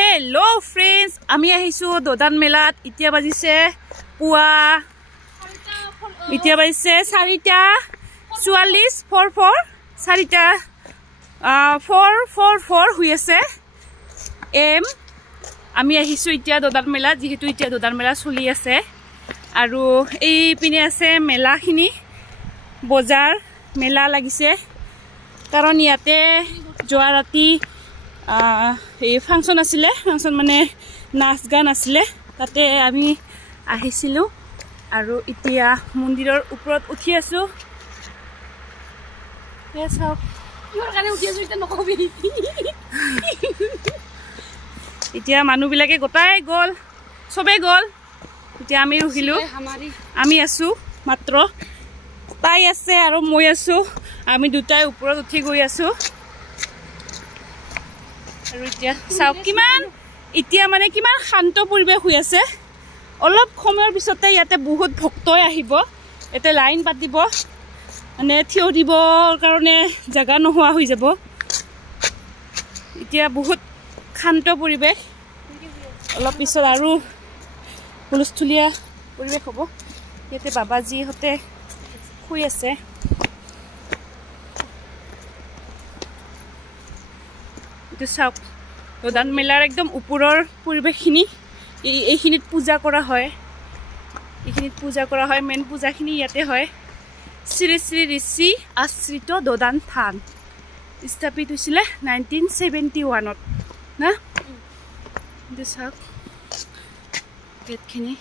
Hello friends, আমি আহিছো দোদান মেলাত ইতিয়া বাজিছে পুয়া ইতিয়া বাজিছে 4টা 44 4টা 444 হৈ আছে এম আমি আহিছো ইতিয়া দোদান মেলা যেহেতু ইতিয়া দোদান মেলা চলি আছে আৰু এই পিনে আছে মেলাখিনি বজাৰ মেলা লাগিছে কাৰণ ইয়াতে যোৱা ৰাতি এই ফাংচন আছিলে ফাংচন মানে নাচ গান আছিলে তাতে আমি আহিছিলো আৰু ইতিয়া মন্দিৰৰ ওপৰত উঠি আছো এ চাওক ইহৰ কাৰণে উঠি আছো ইটা নকবি ইতিয়া মানুহ বিলাকে গোটাই গল সবে গল ইতিয়া আমি ৰখিলো আমি আছো মাত্ৰ তাই আছে আৰু মই আছো আমি দুটাই ওপৰত উঠি গৈ আছো আৰু এতিয়া চাওক কিমান এতিয়া মানে কিমান শান্ত পৰিবেশ হৈ আছে অলপ সময়ৰ পিছতে ইয়াতে বহুত ভক্তই আহিব এতে লাইন পাতিব মানে থিয় দিবৰ কাৰণে জাগা নোহোৱা হৈ যাব এতিয়া বহুত শান্ত পৰিবেশ অলপ পিছত আৰু হুলস্থুলীয়া পৰিবেশ হ'ব ইয়াতে বাবাজী হতে শুই আছে এইটো চাওক দোদান মেলাৰ একদম ওপৰৰ পৰিবেশখিনি এইখিনিত পূজা কৰা হয় মেইন পূজাখিনি ইয়াতে হয় শ্ৰী শ্ৰী ঋষি আশ্ৰিত দোদান থান স্থাপিত হৈছিলে 1971 না এইটো চাওক গেটখিনি